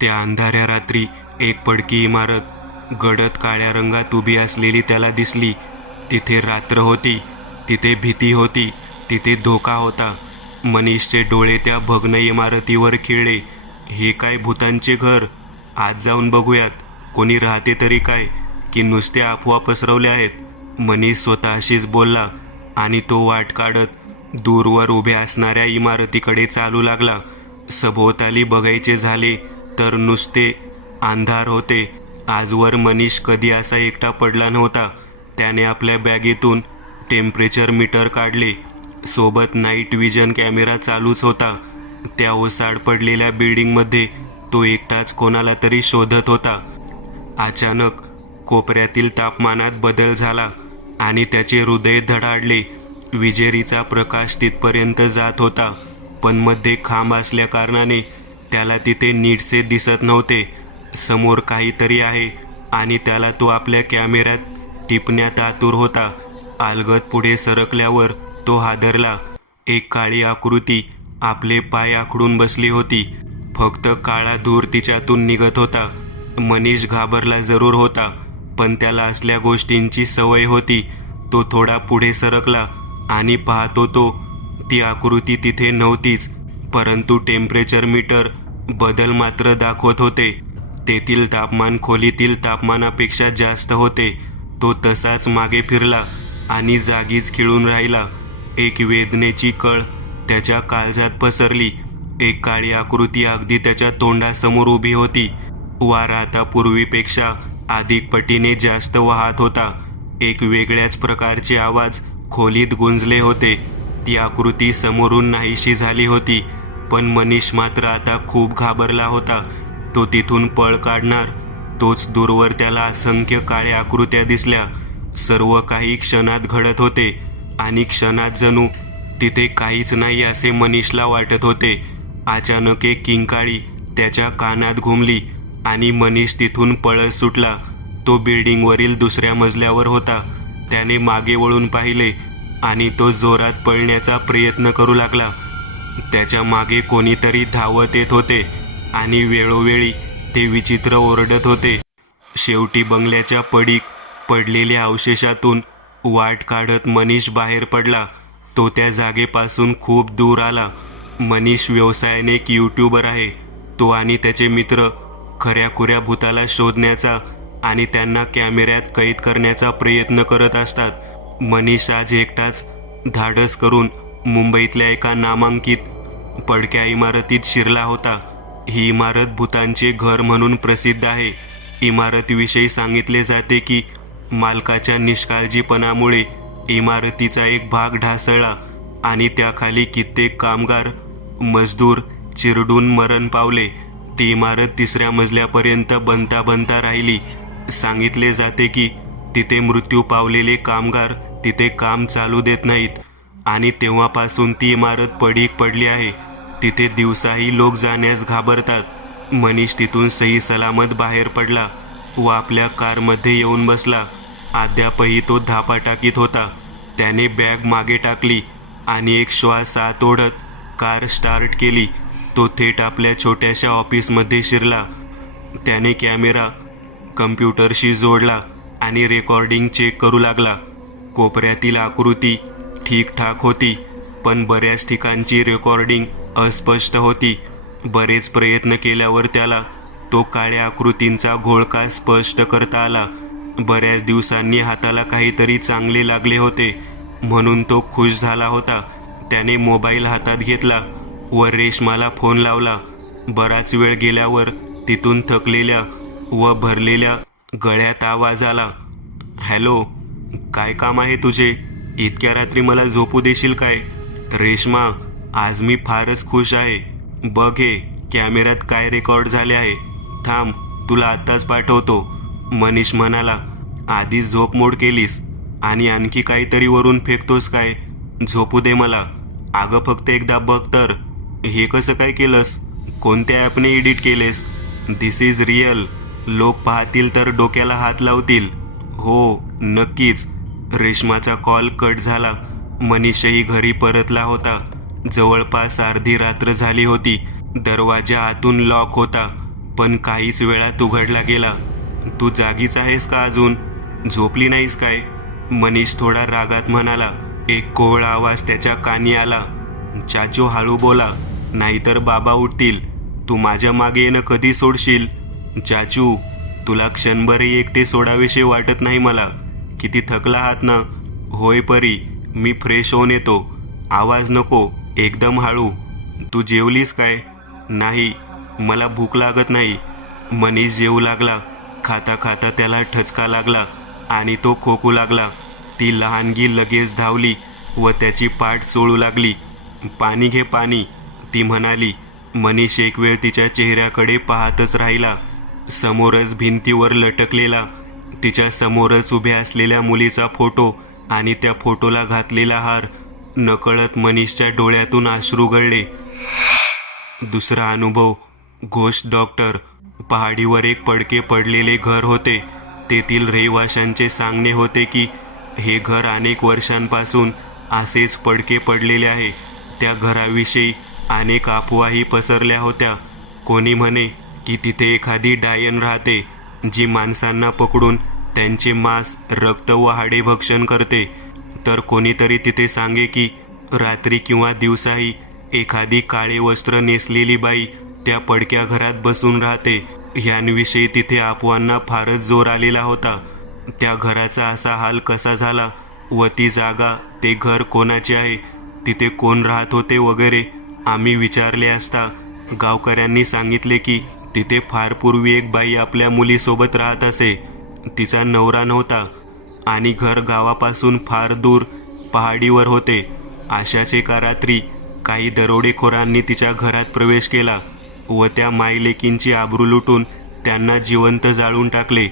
त्या अंधाऱ्या रात्री एक पडकी इमारत गडद काळ्या रंगात उभी असलेली त्याला दिसली. तिथे रात्र होती, तिथे भीती होती, तिथे धोका होता. मनीषचे डोळे त्या भग्न इमारतीवर खिळले. हे काय भूतांचे घर? आज जाऊन बघूयात. कोणी राहते तरी काय, की नुसत्या अफवा पसरवल्या आहेत? मनीष स्वतःशीच बोलला आणि तो वाट काढत दूरवर उभ्या असणाऱ्या इमारतीकडे चालू लागला. सभोवताली बघायचे झाले तर नुसते अंधार होते. आजवर मनीष कधी असा एकटा पडला नव्हता. त्याने आपल्या बॅगेतून टेम्परेचर मीटर काढले. सोबत नाईट विजन कॅमेरा चालूच होता. त्या ओसाड पडलेल्या बिल्डिंगमध्ये तो एकटाच कोणाला तरी शोधत होता. अचानक कोपऱ्यातील तापमानात बदल झाला आणि त्याचे हृदय धडाडले. विजेरीचा प्रकाश तिथपर्यंत जात होता, पण मध्ये खांब असल्या कारणाने त्याला तिथे नीटसे दिसत नव्हते. समोर काहीतरी आहे आणि त्याला तो आपल्या कॅमेऱ्यात टिपण्यात आतुर होता. अलगद पुढे सरकल्यावर तो हादरला. एक काळी आकृती आपले पाय आखडून बसली होती. फक्त काळा धूर तिच्यातून निघत होता. मनीष घाबरला जरूर होता, पण त्याला असल्या गोष्टींची सवय होती. तो थोडा पुढे सरकला आणि पाहतो तो ती आकृती तिथे नव्हतीच, परंतु टेम्परेचर मीटर बदल मात्र दाखवत होते. तेथील तापमान खोलीतील तापमानापेक्षा जास्त होते. तो तसाच मागे फिरला आणि जागीच खिळून राहिला. एक वेदनेची कळ त्याच्या काळजात पसरली. एक काळी आकृती अगदी त्याच्या तोंडासमोर उभी होती. वारा आता पूर्वीपेक्षा अधिक पटीने जास्त वाहत होता. एक वेगळ्याच प्रकारचे आवाज खोलीत गुंजले होते. ती आकृती समोरून नाहीशी झाली होती, पण मनीष मात्र आता खूप घाबरला होता. तो तिथून पळ काढणार. तोच दूरवर त्याला असंख्य काळ्या आकृत्या दिसल्या. सर्व काही क्षणात घडत होते आणि क्षणात जणू तिथे काहीच नाही असे मनीषला वाटत होते. अचानक एक किंकाळी त्याच्या कानात घुमली आणि मनीष तिथून पळत सुटला. तो बिल्डिंगवरील दुसऱ्या मजल्यावर होता. त्याने मागे वळून पाहिले आणि तो जोरात पळण्याचा प्रयत्न करू लागला. त्याच्या मागे कोणीतरी धावत येत होते आणि वेळोवेळी ते विचित्र ओरडत होते. शेवटी बंगल्याच्या पडलेल्या अवशेषातून वाट काढत मनीष बाहेर पडला. तो त्या जागेपासून खूप दूर आला. मनीष व्यवसायाने एक यूट्यूबर आहे. तो आणि त्याचे मित्र खऱ्याखुऱ्या भूताला शोधण्याचा आणि त्यांना कॅमेऱ्यात कैद करण्याचा प्रयत्न करत असतात. मनीष आज एकटाच धाडस करून मुंबईतल्या एका नामांकित पडक्या इमारतीत शिरला होता. ही इमारत भूतांचे घर म्हणून प्रसिद्ध आहे. इमारतीविषयी सांगितले जाते की मालकाच्या निष्काळजीपणामुळे इमारतीचा एक भाग ढासळला आणि त्याखाली कित्येक कामगार मजदूर चिरडून मरण पावले. ती इमारत 3ऱ्या मजल्यापर्यंत बनता राहिली. सांगितले जाते की तिथे मृत्यू पावलेले कामगार तिथे काम चालू देत नाहीत आणि तेव्हापासून ती इमारत पडीक पडली आहे. तिथे दिवसाही लोक जाण्यास घाबरतात. मनीष तिथून सही सलामत बाहेर पडला व आपल्या कारमध्ये येऊन बसला. अद्यापही तो धापा टाकीत होता. त्याने बॅग मागे टाकली आणि एक श्वास आत ओढत कार स्टार्ट केली. तो थेट आपल्या छोट्याशा ऑफिसमध्ये शिरला. त्याने कॅमेरा कम्प्युटरशी जोडला आणि रेकॉर्डिंग चेक करू लागला. कोपऱ्यातील आकृती ठीकठाक होती, पण बऱ्याच ठिकाणची रेकॉर्डिंग अस्पष्ट होती. बरेच प्रयत्न केल्यावर त्याला तो काळ्या आकृतींचा घोळका स्पष्ट करता आला. बऱ्याच दिवसांनी हाताला काहीतरी चांगले लागले होते म्हणून तो खुश झाला होता. त्याने मोबाईल हातात घेतला व रेश्माला फोन लावला. बराच वेळ गेल्यावर तिथून थकलेल्या व भरलेल्या गळ्यात आवाज आला. हॅलो, काय काम आहे तुझे? इतक्या रात्री मला झोपू देशील काय? रेश्मा, आज मी फारच खुश आहे. बघ हे कॅमेऱ्यात काय रेकॉर्ड झाले आहे. थांब, तुला आत्ताच पाठवतो. मनीष म्हणाला. आधीच झोप मोड केलीस आणि आणखी काहीतरी वरून फेकतोस काय? झोपू दे मला. अगं फक्त एकदा बघ तर. हे कसं काय केलंस? कोणत्या ॲपने एडिट केलेस? This is real. लोक पाहतील तर डोक्याला हात लावतील. हो नक्कीच. रेश्माचा कॉल कट झाला. मनीषही घरी परतला होता. जवळपास अर्धी रात्र झाली होती. दरवाजा आतून लॉक होता. पण काहीच वेळात उघडला गेला. तू जागीच आहेस का अजून? झोपली नाहीस काय? मनीष थोडा रागात म्हणाला. एक कोवळा आवाज त्याच्या कानी आला. चाचू हळू बोला, नाहीतर बाबा उठतील. तू माझ्या मागे येणं कधी सोडशील? चाचू, तुला क्षणभरही एकटे सोडावेसे वाटत नाही मला. किती थकला आहात ना? होय परी, मी फ्रेश होऊन येतो. आवाज नको, एकदम हळू. तू जेवलीस काय? नाही, मला भूक लागत नाही. मनीष जेवू लागला. खाता खाता त्याला ठचका लागला आणि तो खोकू लागला. ती लहानगी लगेच धावली व त्याची पाठ चोळू लागली. पाणी घे पाणी, ती म्हणाली. मनीष एक वेळ तिच्या चेहऱ्याकडे पाहतच राहिला. समोरच भिंतीवर लटकलेला, तिच्या समोरच उभ्या असलेल्या मुलीचा फोटो आणि त्या फोटोला घातलेला हार. नकळत मनीषच्या डोळ्यातून अश्रू गळले. दुसरा अनुभव. Ghost doctor. पहाडीवर एक पडके पडलेले घर होते. तेथील रहिवाशांचे सांगणे होते की हे घर अनेक वर्षांपासून असेच पडके पडलेले आहे. त्या घराविषयी अनेक अफवाही पसरल्या होत्या. कोणी म्हणे की तिथे एखादी डायन राहते जी माणसांना पकडून त्यांचे मांस, रक्त व हाडे भक्षण करते. तर कोणीतरी तिथे सांगे की रात्री किंवा दिवसाही एखादी काळे वस्त्र नेसलेली बाई त्या पडक्या घरात बसून राहते. ह्यांविषयी तिथे अफवांना फारच जोर आलेला होता. त्या घराचा असा हाल कसा झाला व ती जागा, ते घर कोणाचे आहे, तिथे कोण राहत होते वगैरे आम्ही विचारले असता गावकऱ्यांनी सांगितले की तिथे फार पूर्वी एक बाई आपल्या मुलीसोबत राहत असे. तिचा नवरा नव्हता आणि घर गावापासून फार दूर पहाडीवर होते. अशाच एका रात्री काही दरोडेखोरांनी तिच्या घरात प्रवेश केला व त्या मायलेकींची आबरू लुटून त्यांना जिवंत जाळून टाकले.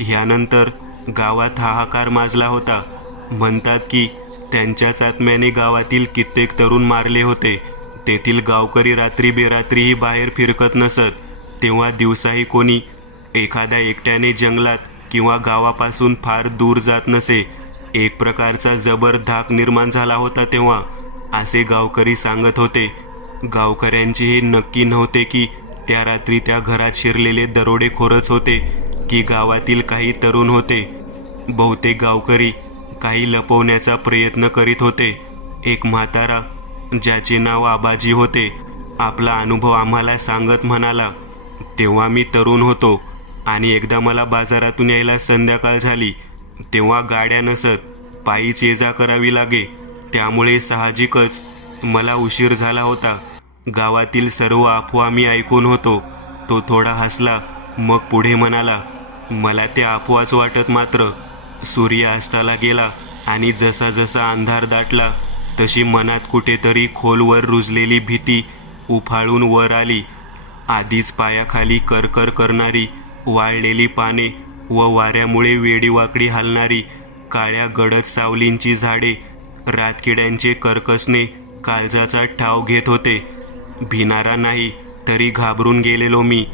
ह्यानंतर गावात हाहाकार माजला होता. म्हणतात की त्यांच्याच आत्म्याने गावातील कित्येक तरुण मारले होते. तेथील गावकरी रात्री बेरात्रीही बाहेर फिरकत नसत. तेव्हा दिवसाही कोणी एखाद्या एकट्याने जंगलात किंवा गावापासून फार दूर जात नसे. एक प्रकारचा जबर धाक निर्माण झाला होता तेव्हा, असे गावकरी सांगत होते. गावकऱ्यांचे हे नक्की नव्हते की त्या रात्री त्या घरात शिरलेले दरोडेखोरच होते की गावातील काही तरुण होते. बहुतेक गावकरी काही लपवण्याचा प्रयत्न करीत होते. एक म्हातारा, ज्याचे नाव आबाजी होते, आपला अनुभव आम्हाला सांगत म्हणाला, तेव्हा मी तरुण होतो आणि एकदा मला बाजारातून यायला संध्याकाळ झाली. तेव्हा गाड्या नसत, पायीच ये जा करावी लागे. त्यामुळे साहजिकच मला उशीर झाला होता. गावातील सर्व अफवा मी ऐकून होतो. तो थोडा हसला, मग पुढे म्हणाला, मला ते अफवाच वाटत मात्र. सूर्य अस्ताला गेला आणि जसा जसा अंधार दाटला तशी मनात कुठेतरी खोलवर रुजलेली भीती उफाळून वर आली. आधीच पायाखाली करकर करणारी वाळलेली पाने व वाऱ्यामुळे वेडीवाकडी हलणारी काळ्या गडद सावलींची झाडे, रातकिड्यांचे कर्कसने काळजाचा ठाव घेत होते. भिणारा नाही तरी घाबरून गेलेलो मी,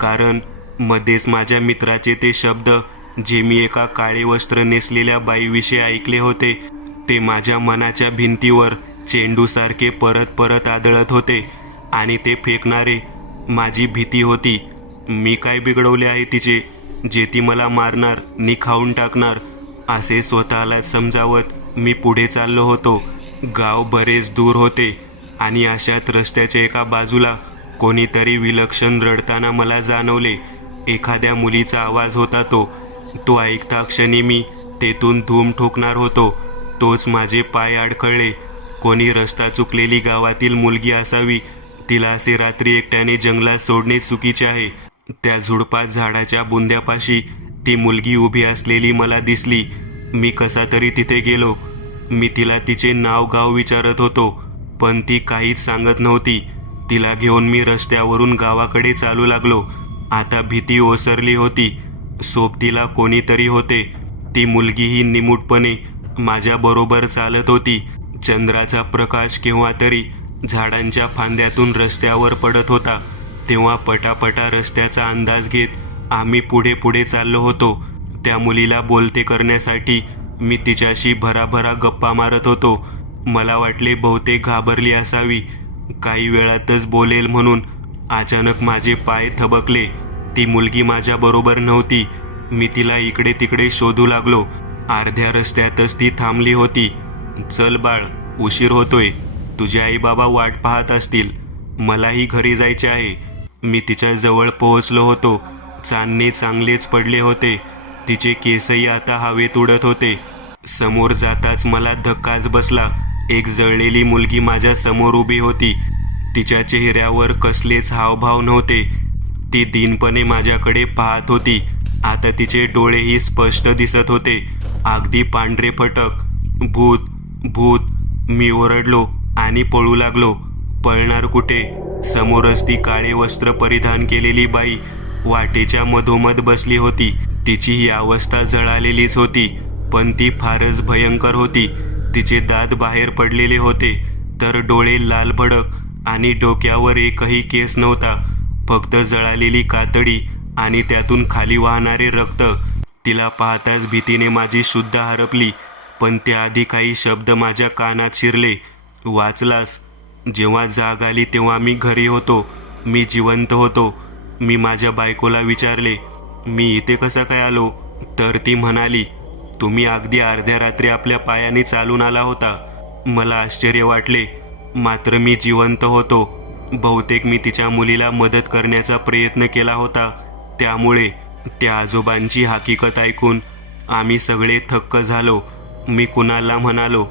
कारण मध्येच माझ्या मित्राचे ते शब्द, जे मी एका काळे वस्त्र नेसलेल्या बाईविषयी ऐकले होते, ते माझ्या मनाच्या भिंतीवर चेंडूसारखे परत परत आदळत होते. आणि ते फेकणारे माझी भीती होती. मी काय बिघडवले आहे तिचे, जे ती मला मारणार नि खाऊन टाकणार, असे स्वतःलाच समजावत मी पुढे चाललो होतो. गाव बरेच दूर होते आणि अशात रस्त्याच्या एका बाजूला कोणीतरी विलक्षण रडताना मला जाणवले. एखाद्या मुलीचा आवाज होता तो ऐकता क्षणी मी तेथून धूम ठोकणार होतो. तोच माझे पाय अडखळले. कोणी रस्ता चुकलेली गावातील मुलगी असावी. तिला असे रात्री एकट्याने जंगलात सोडणे चुकीचे आहे. त्या झुडपात झाडाच्या बुंद्यापाशी ती मुलगी उभी असलेली मला दिसली. मी कसा तरी तिथे गेलो. मी तिला तिचे नाव गाव विचारत होतो, पण ती काहीच सांगत नव्हती. तिला घेऊन मी रस्त्यावरून गावाकडे चालू लागलो. आता भीती ओसरली होती. सोबतीला कोणीतरी होते. ती मुलगीही निमूटपणे माझ्याबरोबर चालत होती. चंद्राचा प्रकाश केव्हा तरी झाडांच्या फांद्यातून रस्त्यावर पडत होता. तेव्हा पटापटा रस्त्याचा अंदाज घेत आम्ही पुढे पुढे चाललो होतो. त्या मुलीला बोलते करण्यासाठी मी तिच्याशी भराभरा गप्पा मारत होतो. मला वाटले बहुतेक घाबरली असावी. काही वेळातच बोलेल म्हणून अचानक माझे पाय थबकले ती मुलगी माझ्याबरोबर नव्हती. मी तिला इकडे तिकडे शोधू लागलो. अर्ध्या रस्त्यातच ती थांबली होती. चल बाळ, उशीर होतोय. तुझे आई बाबा वाट पाहत असतील. मलाही घरी जायचे आहे. मी तिच्या जवळ पोहोचलो होतो. चांदणे चांगलेच पडले होते. तिचे केसही आता हवेत उडत होते. समोर जाताच मला धक्काच बसला. एक जळलेली मुलगी माझ्या समोर उभी होती. तिच्या चेहऱ्यावर कसलेच हावभाव नव्हते. ती दीनपणे माझ्याकडे पाहत होती. आता तिचे डोळेही स्पष्ट दिसत होते, अगदी पांढरे फटक. भूत, भूत. मी ओरडलो आणि पळू लागलो. पळणार कुठे? समोरच ती काळे वस्त्र परिधान केलेली बाई वाटेच्या मधोमध बसली होती. तिची ही अवस्था जळालेलीच होती, पण ती फारच भयंकर होती. तिचे दात बाहेर पडलेले होते, तर डोळे लाल भडक आणि डोक्यावर एकही केस नव्हता. फक्त जळालेली कातडी आणि त्यातून खाली वाहणारे रक्त. तिला पाहताच भीतीने माझी शुद्ध हरपली. पण त्याआधी काही शब्द माझ्या कानात शिरले. वाचलास? जेव्हा जाग आली तेव्हा मी घरी होतो. मी जिवंत होतो. मी माझ्या बायकोला विचारले, मी इथे कसा काय आलो? तर ती म्हणाली, तुम्ही अगदी अर्ध्या रात्री आपल्या पायाने चालून आला होता. मला आश्चर्य वाटले, मात्र मी जिवंत होतो. बहुतेक मी तिच्या मुलीला मदत करण्याचा प्रयत्न केला होता. त्यामुळे त्या आजोबांची हकीकत ऐकून आम्ही सगळे थक्क झालो. मी कुणालला म्हणालो,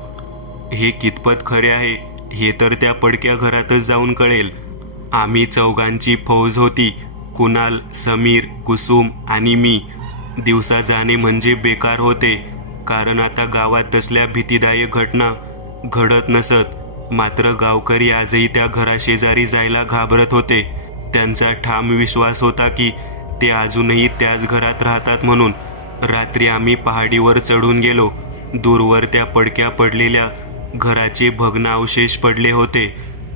हे कितपत खरे आहे हे तर त्या पडक्या घरातच जाऊन कळेल. आम्ही चौघांची फौज होती. कुणाल, समीर, कुसुम आणि मी. दिवसा जाणे म्हणजे बेकार होते, कारण आता गावात तसल्या भीतीदायक घटना घडत नसत. मात्र गावकरी आजही त्या घराशेजारी जायला घाबरत होते. त्यांचा ठाम विश्वास होता की ते अजूनही त्याच घरात राहतात म्हणून. रात्री आम्ही पहाडीवर चढून गेलो. दूरवर त्या पडक्या पडलेल्या घराचे भग्नावशेष पडले होते.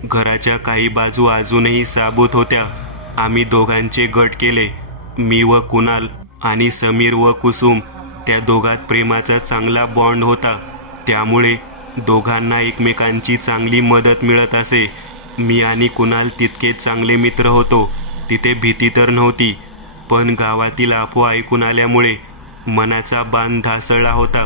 घराच्या काही बाजू अजूनही साबूत होत्या. आम्ही दोघांचे गट केले. मी व कुणाल आणि समीर व कुसुम. त्या दोघात प्रेमाचा चांगला बॉन्ड होता, त्यामुळे दोघांना एकमेकांची चांगली मदत मिळत असे. मी आणि कुणाल तितकेच चांगले मित्र होतो. तिथे भीती तर नव्हती, पण गावातील अफवा ऐकून आल्यामुळे मनाचा बांध ढासळला होता.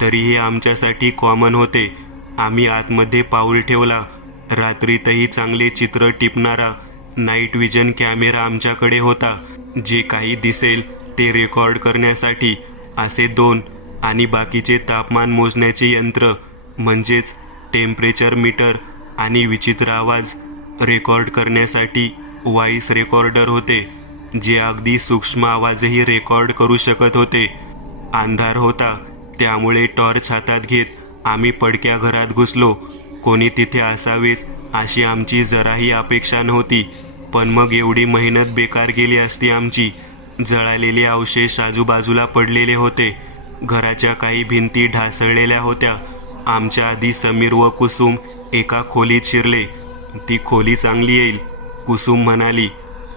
तरीही आमच्यासाठी कॉमन होते. आम्ही आतमध्ये पाऊल ठेवला. रात्रीतही चांगले चित्र टिपणारा नाईट विजन कॅमेरा आमच्याकडे होता. जे काही दिसेल ते रेकॉर्ड करण्यासाठी असे 2 आणि बाकीचे तापमान मोजण्याचे यंत्र म्हणजेच टेम्परेचर मीटर आणि विचित्र आवाज रेकॉर्ड करण्यासाठी व्हॉइस रेकॉर्डर होते, जे अगदी सूक्ष्म आवाजही रेकॉर्ड करू शकत होते. अंधार होता, त्यामुळे टॉर्च हातात घेत आम्ही पडक्या घरात घुसलो. कोणी तिथे असावेच अशी आमची जराही अपेक्षा नव्हती, पण मग एवढी मेहनत बेकार गेली असती आमची. जळालेले अवशेष आजूबाजूला पडलेले होते. घराच्या काही भिंती ढासळलेल्या होत्या. आमच्या आधी समीर व कुसुम एका खोलीत शिरले. ती खोली चांगली येईल, कुसुम म्हणाली.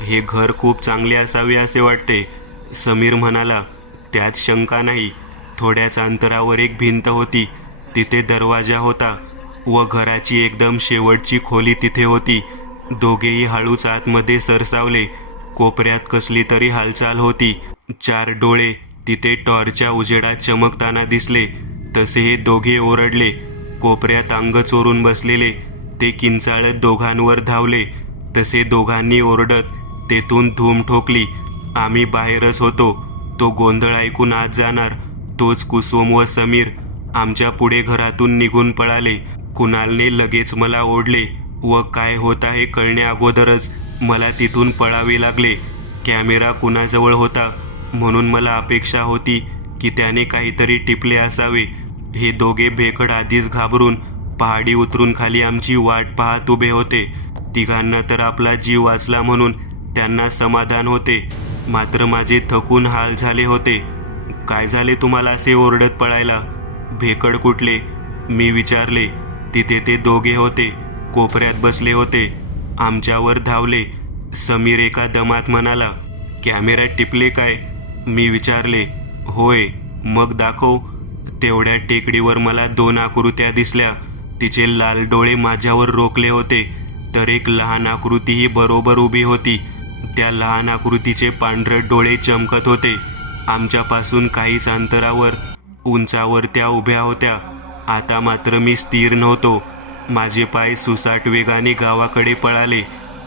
हे घर खूप चांगले असावे असे वाटते, समीर म्हणाला. त्यात शंका नाही. थोड्याच अंतरावर एक भिंत होती. तिथे दरवाजा होता व घराची एकदम शेवटची खोली तिथे होती. दोघेही हळूच आतमध्ये सरसावले. कोपऱ्यात कसली तरी हालचाल होती. 4 डोळे तिथे टॉर्चच्या उजेडात चमकताना दिसले. तसे हे दोघे ओरडले. कोपऱ्यात अंग चोरून बसलेले ते किंचाळत दोघांवर धावले. तसे दोघांनी ओरडत तेथून धूम ठोकली. आम्ही बाहेरच होतो. तो गोंधळ ऐकून आत जाणार तोच कुसुम व समीर आमच्या पुढे घरातून निघून पळाले. कुणालने लगेच मला ओढले व काय होता हे कळण्या अगोदरच मला तिथून पळावे लागले. कॅमेरा कुणाजवळ होता म्हणून मला अपेक्षा होती की त्याने काहीतरी टिपले असावे. हे दोघे भेकड आधीच घाबरून पहाडी उतरून खाली आमची वाट पाहत उभे होते. तिघांना तर आपला जीव वाचला म्हणून त्यांना समाधान होते, मात्र माझे थकून हाल झाले होते. काय झाले तुम्हाला असे ओरडत पळायला? भेकड कुठले? मी विचारले. तिथे ते दोघे होते, कोपऱ्यात बसले होते. आमच्यावर धावले. समीर एका दमात म्हणाला, कॅमेऱ्यात टिपले काय? मी विचारले. होय. मग दाखव. तेवढ्या टेकडीवर मला 2 आकृत्या दिसल्या. तिचे लाल डोळे माझ्यावर रोखले होते, तर एक लहान आकृतीही बरोबर उभी होती. त्या लहान आकृतीचे पांढरट डोळे चमकत होते. आमच्यापासून काहीच अंतरावर उंचावर त्या उभ्या होत्या. आता मात्र मी स्थिर नव्हतो. माझे पाय सुसाट वेगाने गावाकडे पळाले.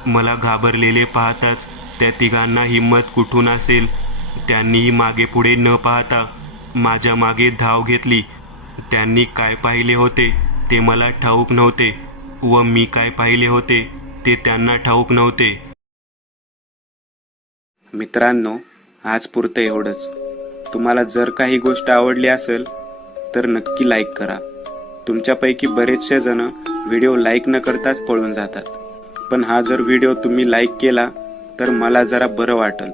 मला घाबरलेले पाहताच त्या तिघांना हिंमत कुठून असेल, त्यांनीही मागे पुढे न पाहता माझ्या मागे धाव घेतली. त्यांनी काय पाहिले होते ते मला ठाऊक नव्हते व मी काय पाहिले होते ते त्यांना ठाऊक नव्हते. मित्रांनो, आज पुरतं एवढंच. तुम्हाला जर काही गोष्ट आवडली असेल तर नक्की लाईक करा. तुमच्यापैकी बरेचसे जण व्हिडिओ लाईक न करताच पळून जातात, पण हा जर व्हिडिओ तुम्ही लाईक केला तर मला जरा बरं वाटेल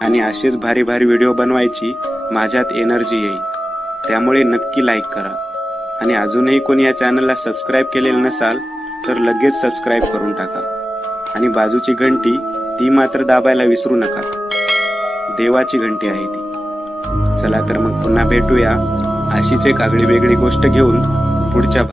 आणि असेच भारी भारी व्हिडिओ बनवायची माझ्यात एनर्जी येईल. त्यामुळे नक्की लाईक करा आणि अजूनही कोणी या चॅनलला सबस्क्राईब केलेलं नसाल तर लगेच सबस्क्राईब करून टाका आणि बाजूची घंटी ती मात्र दाबायला विसरू नका. देवाची घंटी आहे ती. चला तर मग पुन्हा भेटूया अशीच एक आगळी वेगळी गोष्ट घेऊन पुढच्या